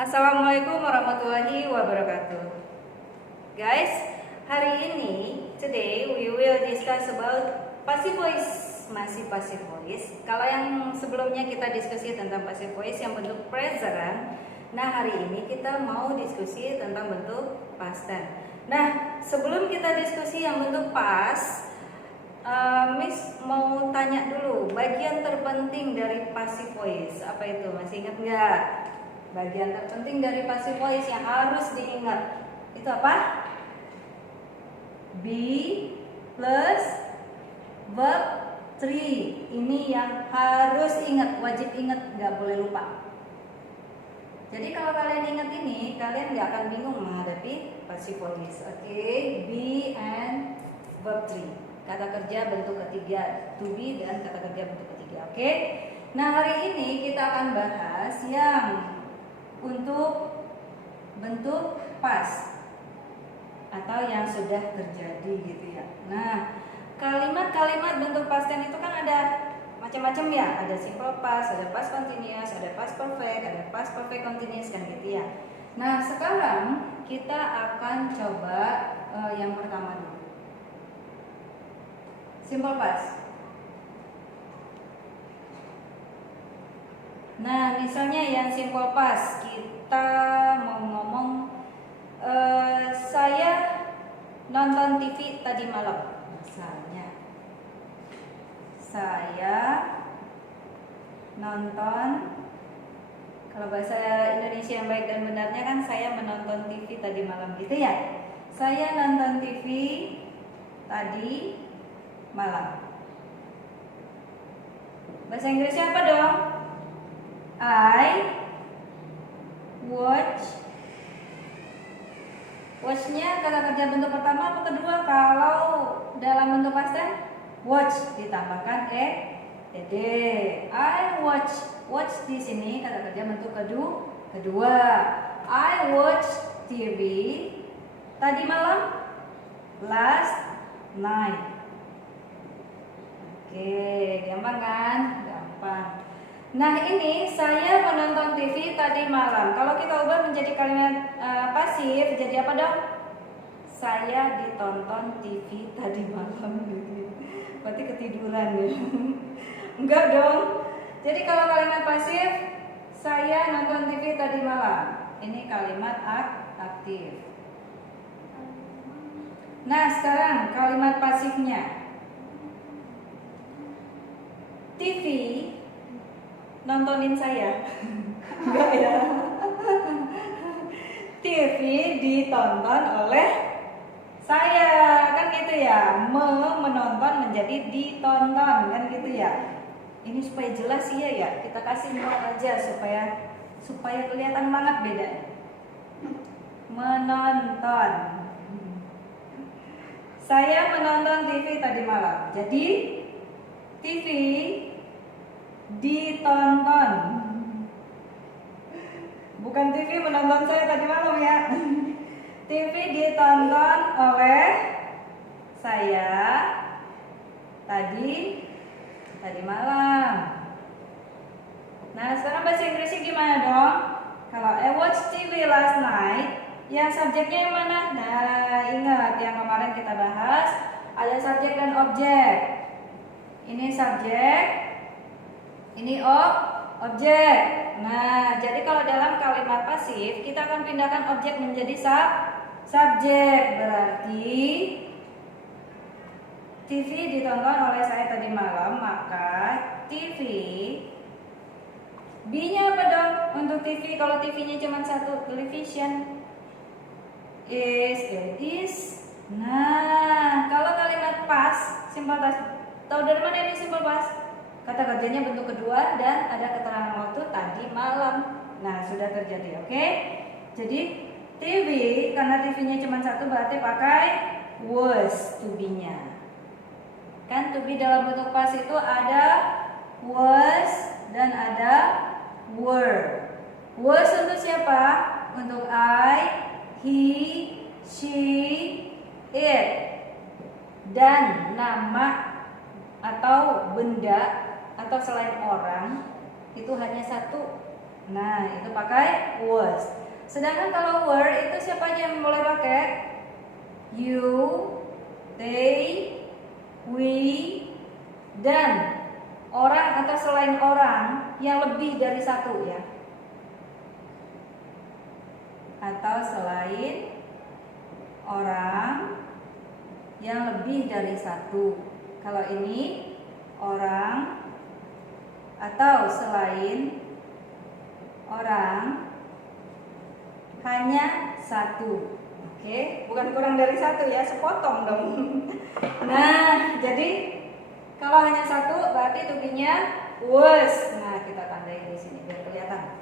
Assalamualaikum warahmatullahi wabarakatuh. Guys, today we will discuss about passive voice. Masih passive voice. Kalau yang sebelumnya kita diskusi tentang passive voice yang bentuk present, nah hari ini kita mau diskusi tentang bentuk past tense. Nah, sebelum kita diskusi yang bentuk past, Miss mau tanya dulu, bagian terpenting dari passive voice apa itu? Masih ingat nggak? Bagian terpenting dari passive voice yang harus diingat itu apa? Be plus verb 3. Ini yang harus ingat, wajib ingat, nggak boleh lupa. Jadi kalau kalian ingat ini, kalian nggak akan bingung menghadapi passive voice. Oke, be and verb 3. Kata kerja bentuk ketiga, to be, dan kata kerja bentuk ketiga. Oke. Nah, hari ini kita akan bahas yang untuk bentuk past atau yang sudah terjadi gitu ya. Nah, kalimat-kalimat bentuk past tense itu kan ada macam-macam ya. Ada simple past, ada past continuous, ada past perfect, ada past perfect continuous kan gitu ya. Nah, sekarang kita akan coba yang pertama dulu. Simple past. Nah, misalnya yang simple past, kita mau ngomong saya nonton TV tadi malam. Misalnya, saya nonton, kalau bahasa Indonesia yang baik dan benarnya kan saya menonton TV tadi malam gitu ya. Saya nonton TV tadi malam. Bahasa Inggrisnya apa dong? I watch-nya kata kerja bentuk pertama atau kedua? Kalau dalam bentuk past tense, watch ditambahkan ed. I watch di sini kata kerja bentuk kedua. I watch TV tadi malam, last night. Oke, gampang kan? Gampang. Nah, ini saya menonton TV tadi malam. Kalau kita ubah menjadi kalimat pasif, jadi apa dong? Saya ditonton TV tadi malam. Berarti ketiduran ya? Enggak dong. Jadi kalau kalimat pasif, saya nonton TV tadi malam. Ini kalimat aktif. Nah, sekarang kalimat pasifnya. TV nontonin saya. Enggak ya. TV ditonton oleh saya, kan gitu ya. Menonton menjadi ditonton, kan gitu ya. Ini supaya jelas ya. Kita kasih note aja supaya kelihatan banget beda. Menonton. Saya menonton TV tadi malam. Jadi TV ditonton, bukan TV menonton saya tadi malam ya. TV ditonton oleh saya tadi malam. Nah, sekarang bahasa Inggrisnya gimana dong? Kalau I watch TV last night, yang subjeknya yang mana? Nah, ingat yang kemarin kita bahas, ada subjek dan objek. Ini subjek, ini objek. Nah, jadi kalau dalam kalimat pasif kita akan pindahkan objek menjadi subjek. Berarti TV ditonton oleh saya tadi malam, maka TV B-nya apa dong untuk TV? Kalau TV-nya cuma satu, television. Is. Nah, kalau kalimat past, simple past, tahu dari mana ini simple past? Kata kerjanya bentuk kedua dan ada keterangan waktu tadi malam. Nah, sudah terjadi, oke? Jadi TV, karena TV-nya cuma satu berarti pakai was to be-nya. Kan to be dalam bentuk past itu ada was dan ada were. Was untuk siapa? Untuk I, he, she, it. Dan nama atau benda atau selain orang itu hanya satu. Nah, itu pakai was. Sedangkan kalau were itu siapa aja yang boleh pakai? You, they, we, dan orang atau selain orang yang lebih dari satu ya. Atau selain orang yang lebih dari satu. Kalau ini orang atau selain orang hanya satu. Oke, bukan kurang dari satu ya, sepotong dong. Nah, jadi kalau hanya satu berarti to be-nya was. Nah, kita tandai di sini biar kelihatan.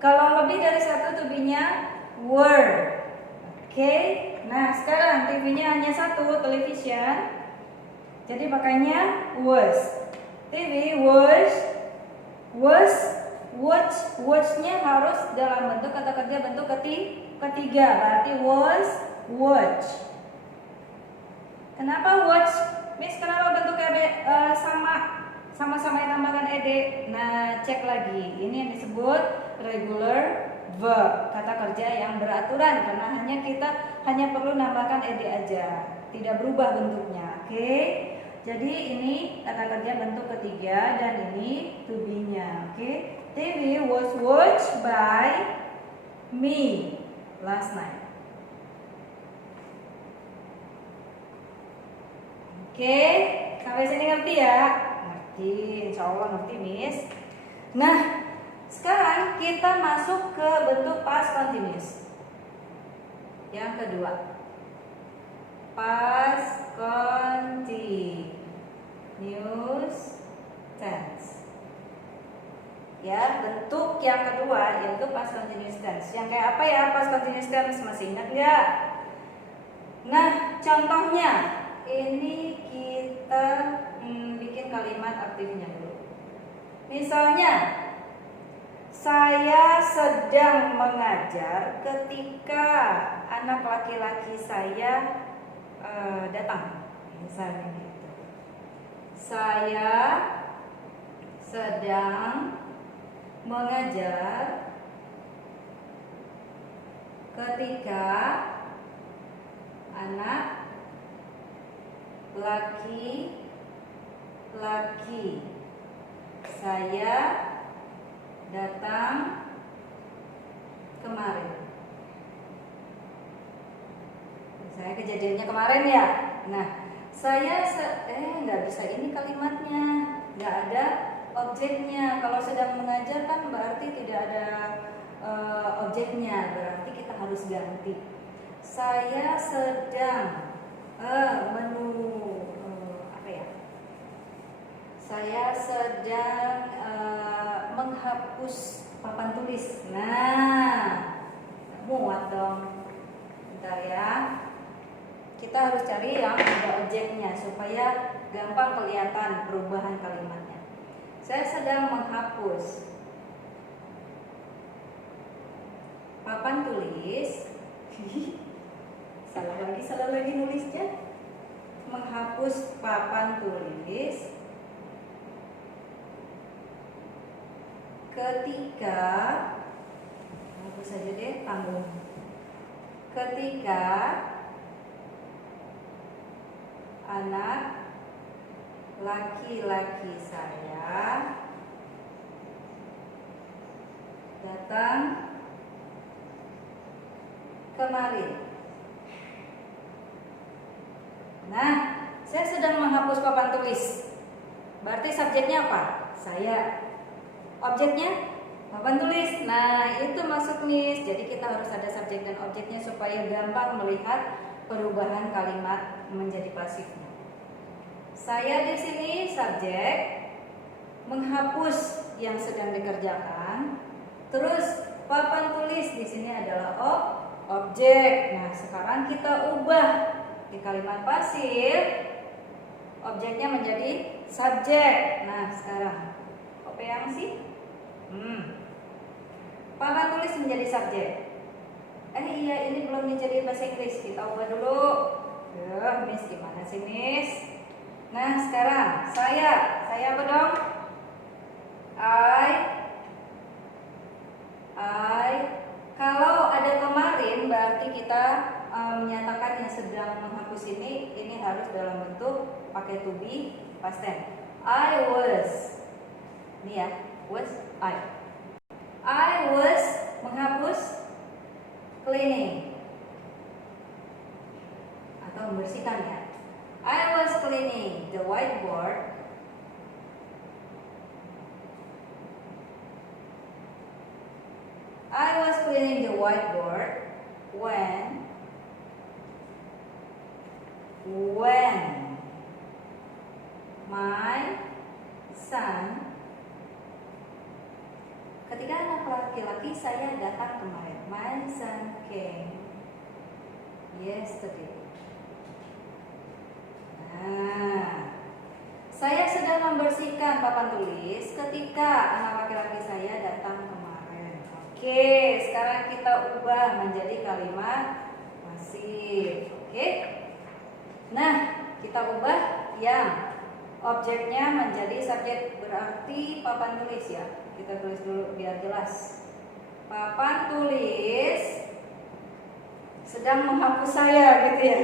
Kalau lebih dari satu to be-nya were. Oke. Nah, sekarang TV-nya hanya satu, television. Jadi pakainya was. TV was, watch-nya harus dalam bentuk kata kerja bentuk ketiga, berarti was, watch. Kenapa watch? Miss, kenapa bentuknya sama-sama yang tambahkan ed? Nah, cek lagi. Ini yang disebut regular verb, kata kerja yang beraturan, karena kita hanya perlu nambahkan ed aja, tidak berubah bentuknya. Oke. Jadi ini kata kerja bentuk ketiga dan ini to be-nya. Oke. TV was watched by me last night. Oke, sampai sini ngerti ya? Ngerti, insya Allah ngerti, Miss. Nah, sekarang kita masuk ke bentuk past continuous. Yang kedua, past continuous tense. Ya, bentuk yang kedua yaitu past continuous tense. Yang kayak apa ya past continuous tense? Masih ingat nggak? Nah, contohnya ini kita bikin kalimat aktifnya dulu. Misalnya, saya sedang mengajar ketika anak laki-laki saya datang. Misalnya gitu. Saya sedang mengajar ketika anak laki-laki saya datang kemarin. Saya kejadiannya kemarin ya. Nah, saya nggak bisa ini kalimatnya, nggak ada objeknya. Kalau sedang mengajar kan berarti tidak ada objeknya, berarti kita harus ganti. Saya sedang saya sedang menghapus papan tulis. Nah, muat dong. Bentar ya. Kita harus cari yang ada objeknya supaya gampang kelihatan perubahan kalimatnya. Saya sedang menghapus papan tulis. salah lagi nulisnya. Menghapus papan tulis ketika, hapus saja deh, tanggung. Ketika anak laki-laki saya datang kemarin. Nah, saya sedang menghapus papan tulis. Berarti subjeknya apa? Saya. Objeknya papan tulis. Nah, itu masuk Miss. Jadi kita harus ada subjek dan objeknya supaya gampang melihat perubahan kalimat menjadi pasifnya. Saya di sini subjek, menghapus yang sedang dikerjakan. Terus papan tulis di sini adalah objek. Nah, sekarang kita ubah di kalimat pasif, objeknya menjadi subjek. Nah, sekarang apa yang sih? Papan tulis menjadi subjek. Iya, ini belum menjadi bahasa Inggris. Kita ubah dulu. Miss, gimana sih Miss? Nah, sekarang saya apa dong? sedang menghapus ini harus dalam bentuk pakai to be past tense. I was, ini ya, was I was menghapus, cleaning atau membersihkan ya. I was cleaning the whiteboard I was cleaning the whiteboard when my son, ketika anak laki-laki saya datang kemarin. My son came yesterday. Nah, saya sedang membersihkan papan tulis ketika anak laki-laki saya datang kemarin. Oke, sekarang kita ubah menjadi kalimat pasif. Oke. Nah, kita ubah yang objeknya menjadi subjek, berarti papan tulis ya. Kita tulis dulu biar jelas. Papan tulis sedang menghapus saya gitu ya.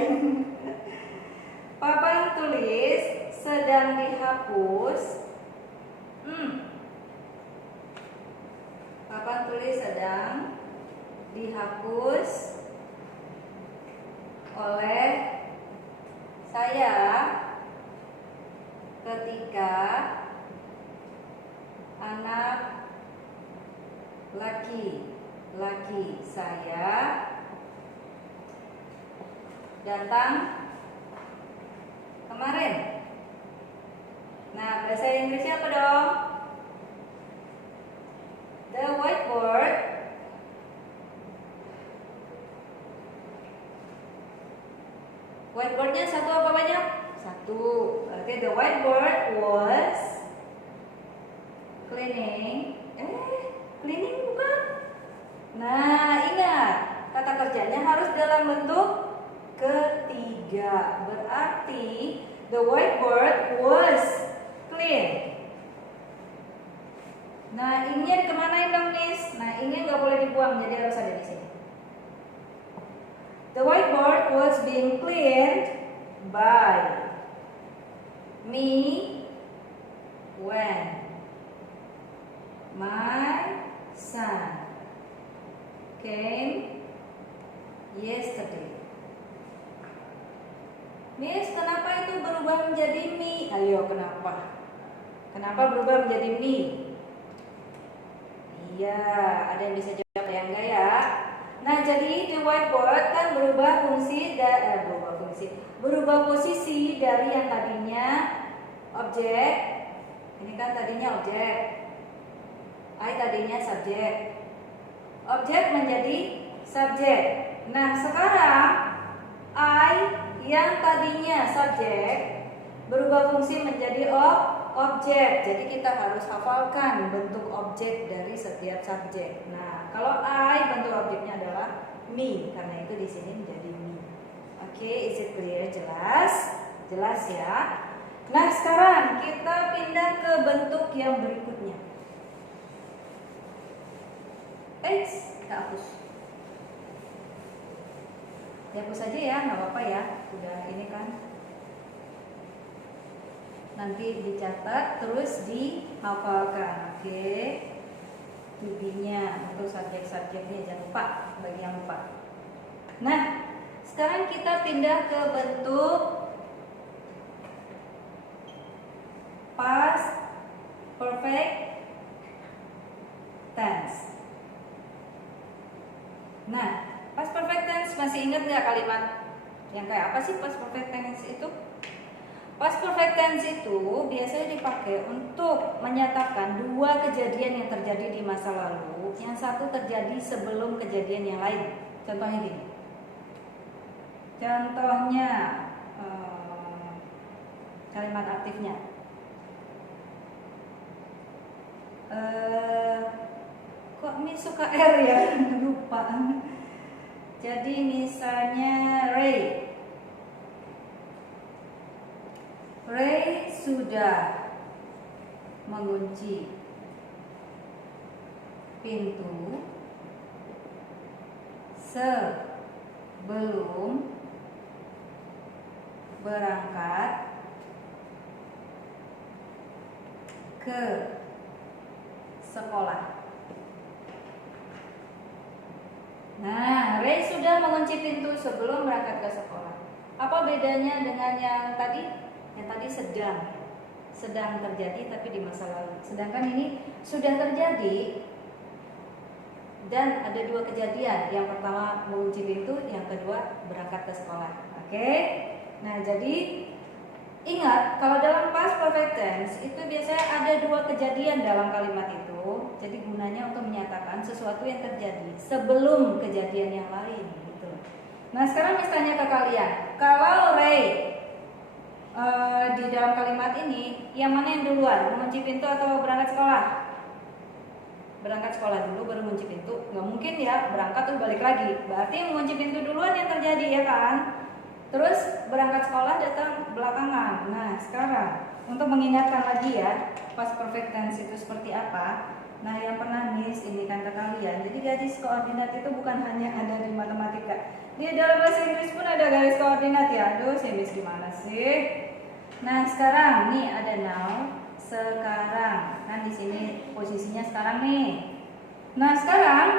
Papan tulis sedang dihapus. Papan tulis sedang dihapus oleh saya ketika anak laki-laki saya datang kemarin. Nah, bahasa Inggrisnya apa dong? The whiteboard whiteboardnya satu apa banyak? Satu. Berarti the whiteboard was cleaning. Cleaning bukan? Nah, ingat, kata kerjanya harus dalam bentuk ketiga. Berarti the whiteboard was clean. Nah, ingin kemanain dong, Nis? Nah, ingin nggak boleh dibuang, jadi harus ada di sini. The whiteboard was being cleaned by me when my son came yesterday. Miss, kenapa itu berubah menjadi me? Ayo, kenapa? Kenapa berubah menjadi me? Iya, ada yang bisa jawab ya enggak ya? Nah, jadi the whiteboard kan berubah posisi dari yang tadinya objek. Ini kan tadinya objek. I tadinya subjek. Objek menjadi subjek. Nah, sekarang I yang tadinya subjek berubah fungsi menjadi objek. Jadi kita harus hafalkan bentuk objek dari setiap subjek. Nah, kalau I bentuk objeknya adalah me, karena itu di sini menjadi me. Oke, is it clear? Jelas? Jelas ya. Nah, sekarang kita pindah ke bentuk yang berikutnya. Kita hapus. Dihapus aja ya, nggak apa-apa ya. Udah ini kan. Nanti dicatat terus dihafalkan. Oke. Tubinya untuk subjek-subjeknya jangan lupa, bagi yang lupa. Nah, sekarang kita pindah ke bentuk past perfect tense. Nah, past perfect tense masih ingat nggak kalimat yang kayak apa sih past perfect tense itu? Past perfect tense itu biasanya dipakai untuk menyatakan dua kejadian yang terjadi di masa lalu, yang satu terjadi sebelum kejadian yang lain. Contohnya gini. Contohnya kalimat aktifnya. Kok ini suka R ya? Lupa. Jadi misalnya Ray sudah mengunci pintu sebelum berangkat ke sekolah. Nah, Ray sudah mengunci pintu sebelum berangkat ke sekolah. Apa bedanya dengan yang tadi? Yang tadi sedang terjadi tapi di masa lalu. Sedangkan ini sudah terjadi dan ada dua kejadian. Yang pertama mengunci pintu, yang kedua berangkat ke sekolah. Oke? Nah, jadi ingat kalau dalam past perfect tense itu biasanya ada dua kejadian dalam kalimat itu. Jadi gunanya untuk menyatakan sesuatu yang terjadi sebelum kejadian yang lain gitu. Nah, sekarang misalnya ke kalian, kalau Ray di dalam kalimat ini yang mana yang duluan, mengunci pintu atau berangkat sekolah? Berangkat sekolah dulu baru mengunci pintu. Nggak mungkin ya berangkat terus balik lagi. Berarti mengunci pintu duluan yang terjadi ya kan? Terus berangkat sekolah datang belakangan. Nah, sekarang untuk mengingatkan lagi ya past perfect tense itu seperti apa. Nah, yang pernah Miss ini kan ke kalian. Jadi garis koordinat itu bukan hanya ada di matematika. Di dalam bahasa Inggris pun ada garis koordinat ya. Aduh, saya Miss gimana sih? Nah, sekarang nih ada now. Sekarang kan di sini posisinya sekarang nih. Nah, sekarang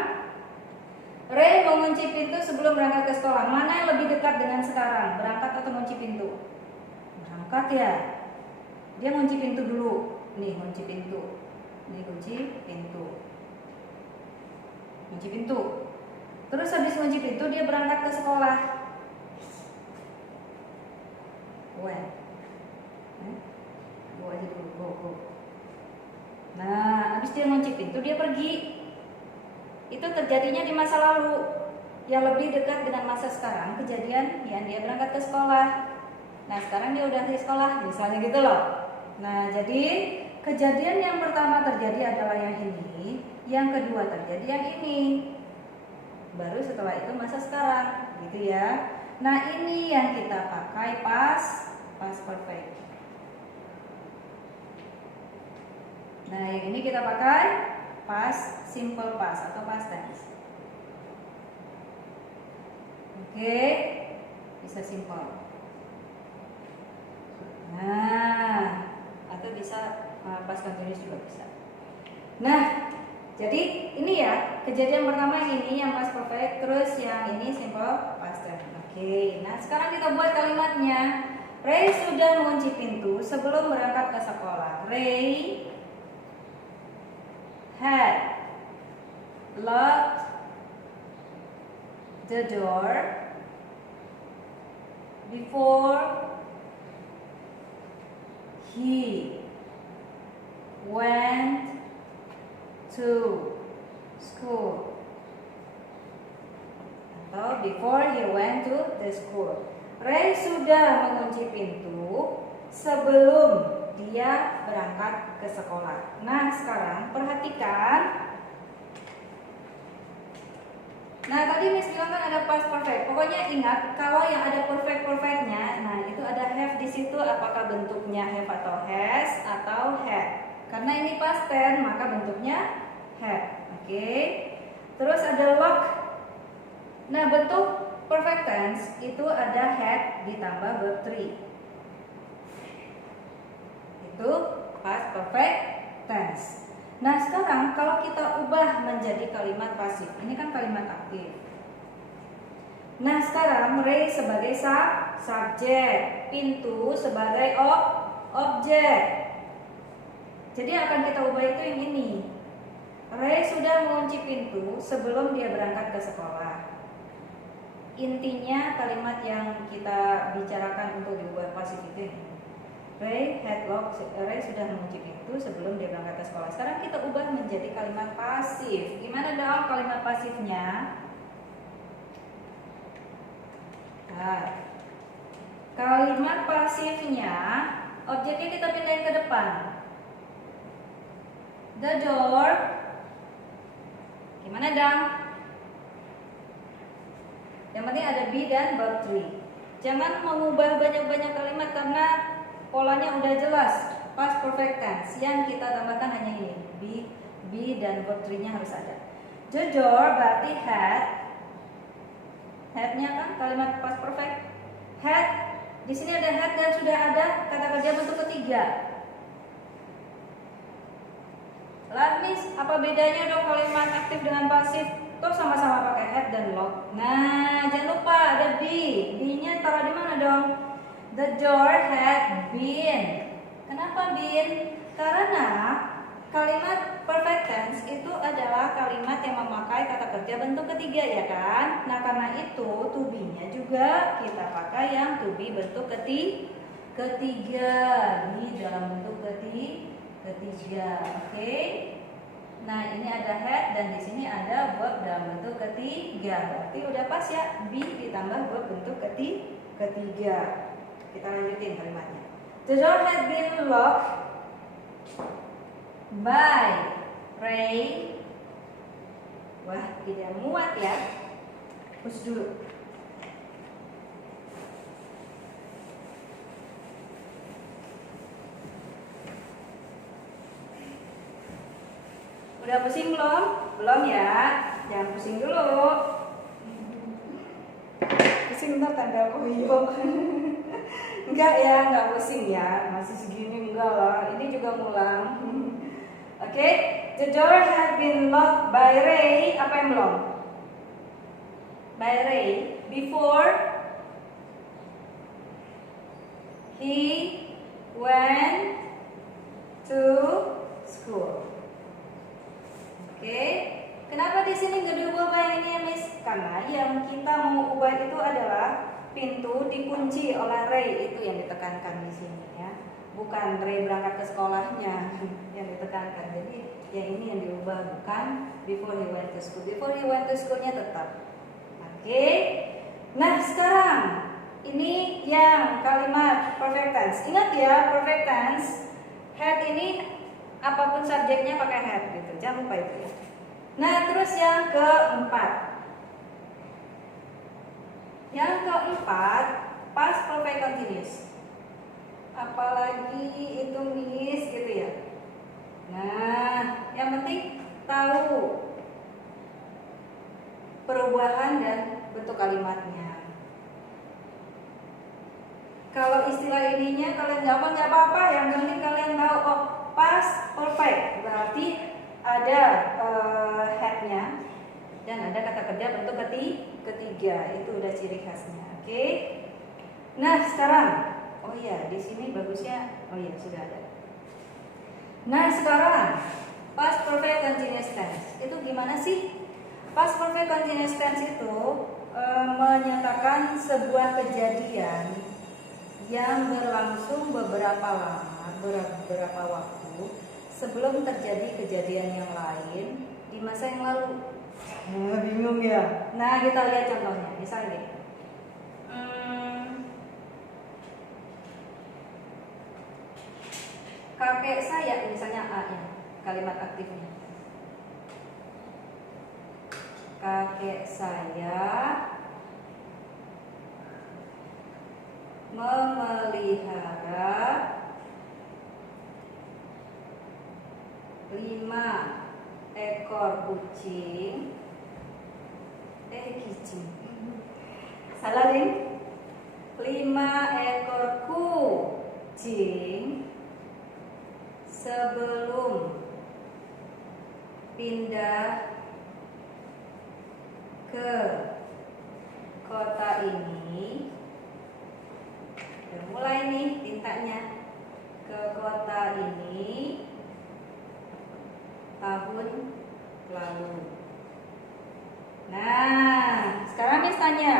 Ray mengunci pintu sebelum berangkat ke sekolah. Mana yang lebih dekat dengan sekarang? Berangkat atau mengunci pintu? Berangkat ya. Dia mengunci pintu dulu. Nih, mengunci pintu. Ini kunci pintu. Kunci pintu. Terus habis kunci pintu dia berangkat ke sekolah. When? Go aja dulu, go. Nah, habis dia kunci pintu dia pergi. Itu terjadinya di masa lalu. Yang lebih dekat dengan masa sekarang kejadian yang dia berangkat ke sekolah. Nah, sekarang dia udah di sekolah, misalnya gitu loh. Nah, jadi kejadian yang pertama terjadi adalah yang ini, yang kedua terjadi yang ini. Baru setelah itu masa sekarang, gitu ya. Nah, ini yang kita pakai past perfect. Nah, yang ini kita pakai past simple past atau past tense. Oke, bisa simple. Nah, atau bisa past continuous juga bisa. Nah, jadi ini ya kejadian pertama yang ini yang past perfect, terus yang ini simple past tense. Oke, nah sekarang kita buat kalimatnya. Ray sudah mengunci pintu sebelum berangkat ke sekolah. Ray had locked the door before he went to school. Atau before he went to the school. Ray sudah mengunci pintu sebelum dia berangkat ke sekolah. Nah, sekarang perhatikan. Nah, tadi Miss bilang kan ada past perfect. Pokoknya ingat kalau yang ada perfectnya, nah itu ada have di situ. Apakah bentuknya have atau has atau had? Karena ini past tense, maka bentuknya had. Oke. Terus ada lock. Nah, bentuk perfect tense itu ada had ditambah verb 3. Itu past perfect tense. Nah, sekarang kalau kita ubah menjadi kalimat pasif, ini kan kalimat aktif. Nah, sekarang Ray sebagai subjek, pintu sebagai objek. Jadi akan kita ubah itu yang ini. Ray sudah mengunci pintu sebelum dia berangkat ke sekolah. Intinya kalimat yang kita bicarakan untuk diubah pasif itu ini. Ray sudah mengunci pintu sebelum dia berangkat ke sekolah. Sekarang kita ubah menjadi kalimat pasif. Gimana dong kalimat pasifnya? Nah, kalimat pasifnya objeknya kita pindahin ke depan. The door. Gimana dong? Yang penting ada be dan verb 3. Jangan mengubah banyak-banyak kalimat karena polanya udah jelas. Past perfect tense. Yang kita tambahkan hanya ini. Be dan verb 3-nya harus ada. The door berarti had. Had-nya kan kalimat past perfect. Had Di sini ada had dan sudah ada kata kerja bentuk ketiga. Lah Miss, apa bedanya dong kalimat aktif dengan pasif? Toh sama-sama pakai had dan log. Nah, jangan lupa ada be. Be-nya taruh di mana dong? The door had been. Kenapa been? Karena kalimat perfect tense itu adalah kalimat yang memakai kata kerja bentuk ketiga, ya kan? Nah, karena itu to be-nya juga kita pakai yang to be bentuk ketiga. Ini dalam bentuk ketiga. Oke. Nah, ini ada had dan di sini ada verb dalam bentuk ketiga. Berarti udah pas ya, be ditambah verb bentuk ketiga. Kita lanjutin kalimatnya. The door had been locked by Ray. Wah, tidak muat ya. Push dulu. Udah pusing belum? Belum ya. Jangan pusing dulu. Pusing ntar tanda koyo. Enggak ya, enggak pusing ya. Masih segini enggak lah. Ini juga ngulang. Oke, the door had been locked by Ray. Apa yang belum? By Ray before he went to school. Oke, kenapa di sini nggak diubah yang ini ya Miss? Karena yang kita mau ubah itu adalah pintu dikunci oleh Ray, itu yang ditekankan di sini ya. Bukan Ray berangkat ke sekolahnya yang ditekankan. Jadi yang ini yang diubah, bukan before he went to school. Before he went to school-nya tetap. Oke. Nah, sekarang ini yang kalimat perfect tense. Ingat ya, perfect tense had ini apapun subjeknya pakai had gitu. Jangan lupa itu ya. Nah, terus yang keempat. Yang keempat, past perfect continuous. Apalagi itu Miss gitu ya. Nah, yang penting tahu perubahan dan bentuk kalimatnya. Kalau istilah ininya kalian nggak apa-apa, yang penting kalian tahu oh past perfect berarti ada had-nya dan ada kata kerja bentuk ketiga, itu udah ciri khasnya. Oke. Nah, sekarang oh iya, di sini bagusnya oh iya sudah ada. Nah, sekarang past perfect continuous tense itu gimana sih? Past perfect continuous tense itu menyatakan sebuah kejadian yang berlangsung beberapa waktu sebelum terjadi kejadian yang lain di masa yang lalu. Nah, bingung ya? Nah, kita lihat contohnya. Misalnya gini. Kakek saya, misalnya A ya, kalimat aktifnya. Kakek saya memelihara 5 ekor kucing. Kucing. Salah nih. 5 ekor kucing sebelum pindah ke kota ini. Udah mulai nih tintanya. Ke kota ini tahun lalu. Nah, sekarang Miss tanya.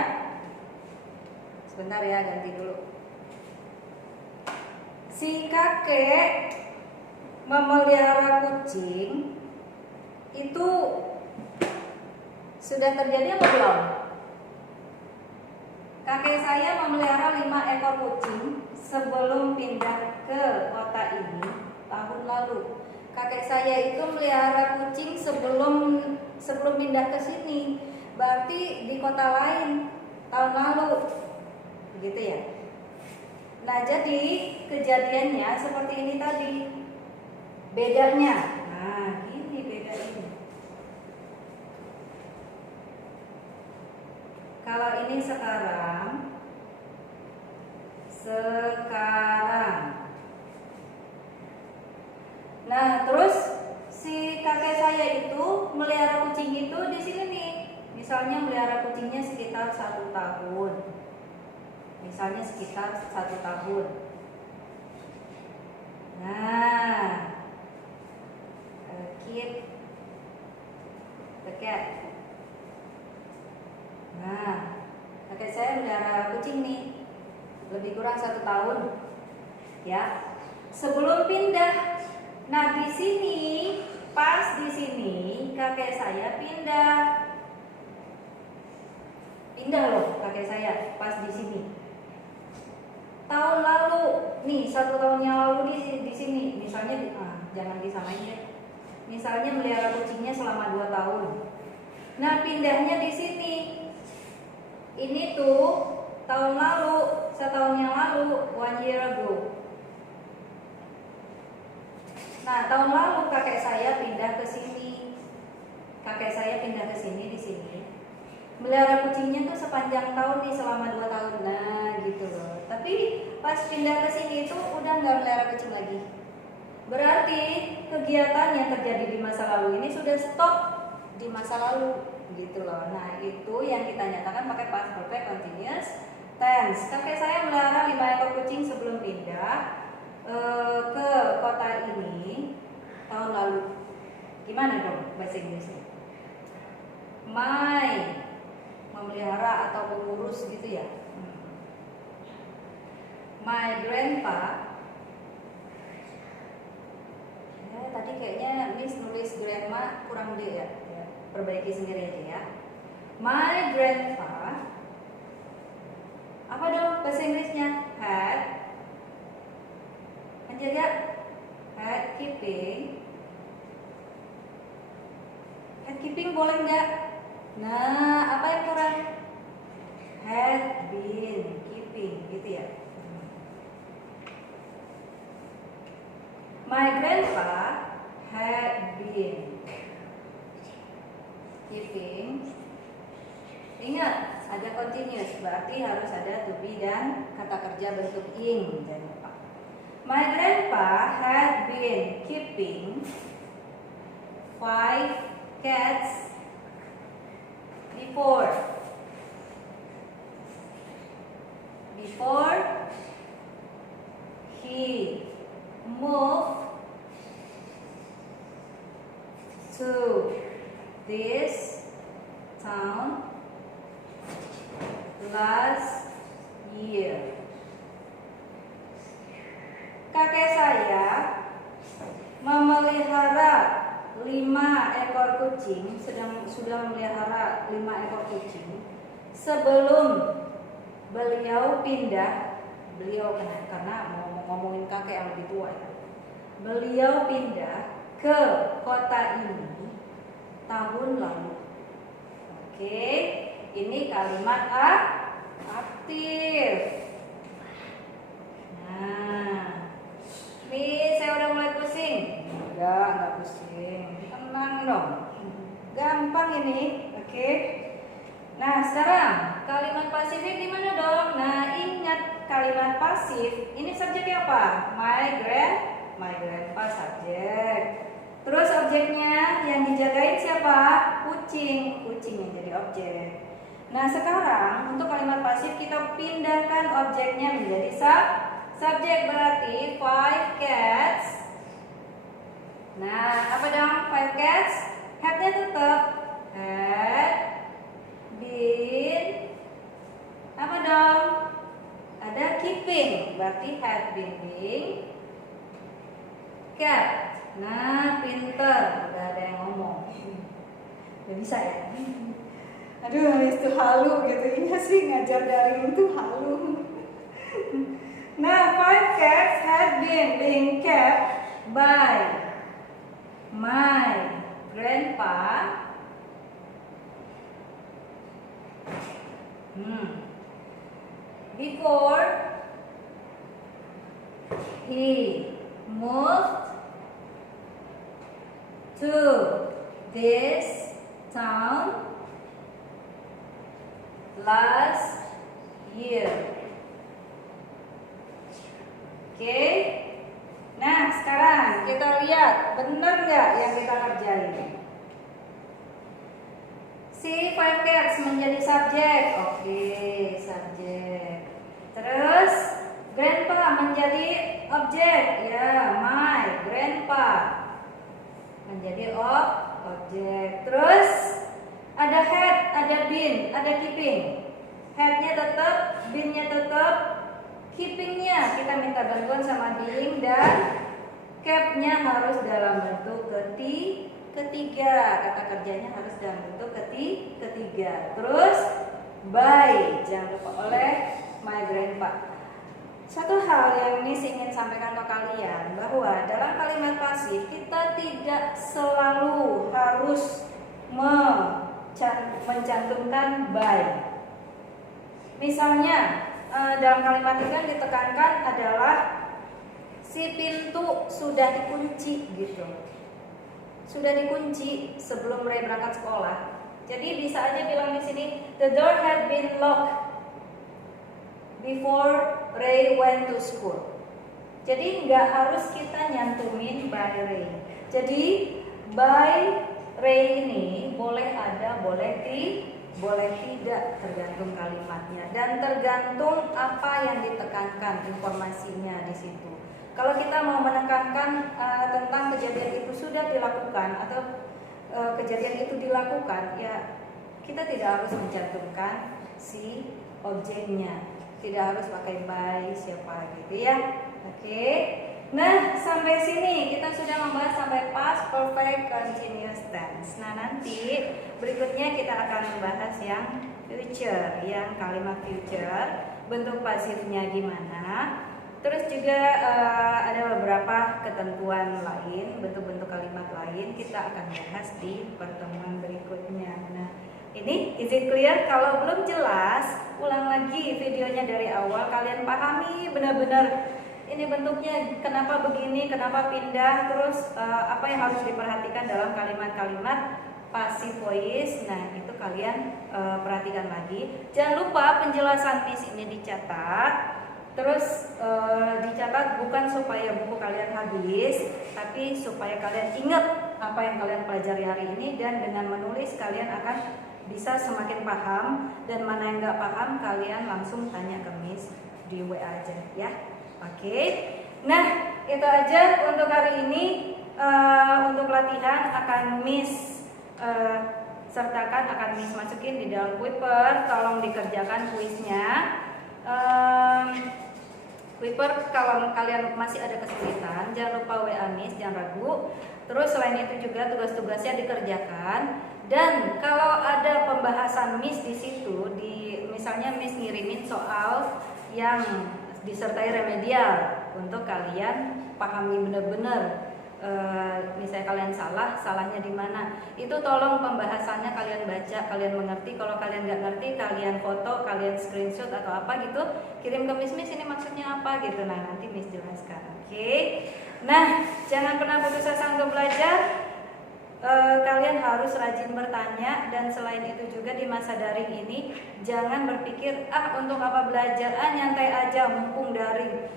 Sebentar ya, ganti dulu. Si kakek memelihara kucing itu sudah terjadi apa belum? Kakek saya memelihara 5 ekor kucing sebelum pindah ke kota ini tahun lalu. Kakek saya itu melihara kucing sebelum pindah ke sini. Berarti di kota lain tahun lalu. Begitu ya. Nah, jadi kejadiannya seperti ini tadi. Bedanya. Nah, ini bedanya. Kalau ini sekarang sekarang. Nah, terus si kakek saya itu melihara kucing itu di sini nih. Misalnya melihara kucingnya sekitar 1 tahun. Misalnya sekitar 1 tahun. Nah, keep the cat. Nah, kakek saya melihara kucing nih, lebih kurang 1 tahun, ya. Sebelum pindah, nah di sini, pas di sini kakek saya pindah loh kakek saya pas di sini. Tahun lalu, nih 1 tahun yang lalu di sini, misalnya jangan disamain ya. Misalnya melihara kucingnya selama 2 tahun. Nah pindahnya di sini. Ini tuh tahun lalu, 1 tahun yang lalu, 1 year ago. Nah tahun lalu kakek saya pindah ke sini. Kakek saya pindah ke sini di sini. Melihara kucingnya tuh sepanjang tahun nih, selama 2 tahun. Nah gitu loh. Tapi pas pindah ke sini itu udah nggak melihara kucing lagi. Berarti kegiatan yang terjadi di masa lalu ini sudah stop di masa lalu gitu loh. Nah itu yang kita nyatakan pakai past perfect continuous tense. Kakek saya melihara 5 ekor kucing sebelum pindah ke kota ini tahun lalu. Gimana dong bahasa Inggrisnya? My, memelihara atau mengurus gitu ya. My grandpa. Ya, tadi kayaknya Miss nulis grandma kurang D ya. Perbaiki sendiri aja ya. My grandpa. Apa dong bahasa Inggrisnya? Had. Menjaga. Had keeping. Had keeping boleh nggak? Nah, apa yang kurang? Had been keeping, gitu ya. My grandpa had been keeping. Ingat, ada continuous, berarti harus ada to be dan kata kerja bentuk ing. Jangan lupa. My grandpa had been keeping 5 cats before he moved to this town last year. Kakek saya memelihara 5 ekor kucing, sudah memelihara 5 ekor kucing sebelum beliau pindah. Beliau karena mau ngomongin kakek yang lebih tua ya. Beliau pindah ke kota ini tahun lalu. Oke, ini kalimat aktif. Nah, Miss, saya udah mulai pusing. Enggak pusing. Tenang dong. Gampang ini, oke? Nah, sekarang kalimat pasifnya gimana dong? Nah, ingat kalimat pasif. Ini subjeknya apa? My grandpa subjek. Terus objeknya yang dijagain siapa? Kucing. Kucing yang jadi objek. Nah, sekarang untuk kalimat pasif kita pindahkan objeknya menjadi subjek, berarti 5 cats. Nah, apa dong 5 cats? Had-nya tetap had been. Apa dong? Ada keeping, berarti had been being kept. Nah, pinter, udah ada yang ngomong. Gak bisa ya? Aduh, itu halu gitu. Iya sih, ngajar daring itu halu. Nah, 5 cats had been being kept by my grandpa before he moved to this town last year. Oke. Nah, sekarang kita lihat benar nggak yang kita kerjain. Si five cats menjadi subjek. Oke, subjek. Terus grandpa menjadi objek. Ya, my grandpa menjadi objek. Terus ada head, ada bin, ada keeping. Headnya tetap, binnya tetap, keepingnya kita minta bantuan sama being, dan capnya harus dalam bentuk ketiga. Kata kerjanya harus dalam bentuk ketiga. Terus by, jangan lupa oleh my grandpa. Satu hal yang Miss ingin sampaikan ke kalian, bahwa dalam kalimat pasif kita tidak selalu harus mencantumkan by. Misalnya dalam kalimat ini yang ditekankan adalah si pintu sudah dikunci gitu. Sudah dikunci sebelum Ray berangkat sekolah. Jadi bisa aja bilang di sini the door had been locked before Ray went to school. Jadi nggak harus kita nyantumin by Ray. Jadi by Ray ini boleh ada, boleh tidak, tergantung kalimatnya dan tergantung apa yang ditekankan informasinya di situ. Kalau kita mau menekankan tentang kejadian itu sudah dilakukan atau kejadian itu dilakukan, ya kita tidak harus mencantumkan si objeknya, tidak harus pakai by siapa gitu ya. Oke. Nah, sampai sini kita sudah membahas sampai past perfect continuous tense. Nah, nanti berikutnya kita akan membahas yang future, yang kalimat future, bentuk pasifnya gimana. Terus juga ada beberapa ketentuan lain, bentuk-bentuk kalimat lain kita akan bahas di pertemuan berikutnya. Nah, ini is it clear? Kalau belum jelas, ulang lagi videonya dari awal, kalian pahami benar-benar ini bentuknya kenapa begini, kenapa pindah, terus apa yang harus diperhatikan dalam kalimat-kalimat passive voice. Nah, itu kalian perhatikan lagi. Jangan lupa penjelasan Miss ini dicatat. Terus dicatat bukan supaya buku kalian habis, tapi supaya kalian ingat apa yang kalian pelajari hari ini, dan dengan menulis kalian akan bisa semakin paham, dan mana yang nggak paham kalian langsung tanya ke Miss di WA aja ya. Oke. Nah, itu aja untuk hari ini. Untuk latihan akan Miss sertakan, akan Miss masukin di dalam Kuiper. Tolong dikerjakan kuisnya. Kuiper kalau kalian masih ada kesulitan, jangan lupa WA Miss, jangan ragu. Terus selain itu juga tugas-tugasnya dikerjakan. Dan kalau ada pembahasan Miss di situ, misalnya Miss ngirimin soal yang disertai remedial untuk kalian pahami benar-benar. Misalnya kalian salahnya di mana, itu tolong pembahasannya kalian baca, kalian mengerti. Kalau kalian nggak ngerti, kalian foto, kalian screenshot atau apa gitu, kirim ke Miss, ini maksudnya apa gitu. Nah, nanti Miss jelaskan. Oke. Nah, jangan pernah putus asa untuk belajar. Kalian harus rajin bertanya, dan selain itu juga di masa daring ini jangan berpikir untuk apa belajar, nyantai aja mumpung daring,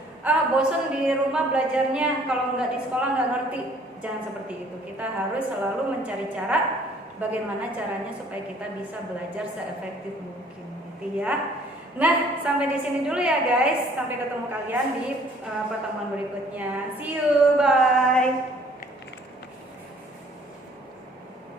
bosen di rumah belajarnya, kalau nggak di sekolah nggak ngerti. Jangan seperti itu. Kita harus selalu mencari cara bagaimana caranya supaya kita bisa belajar seefektif mungkin gitu ya. Nah, sampai di sini dulu ya guys, sampai ketemu kalian di pertemuan berikutnya. See you, bye.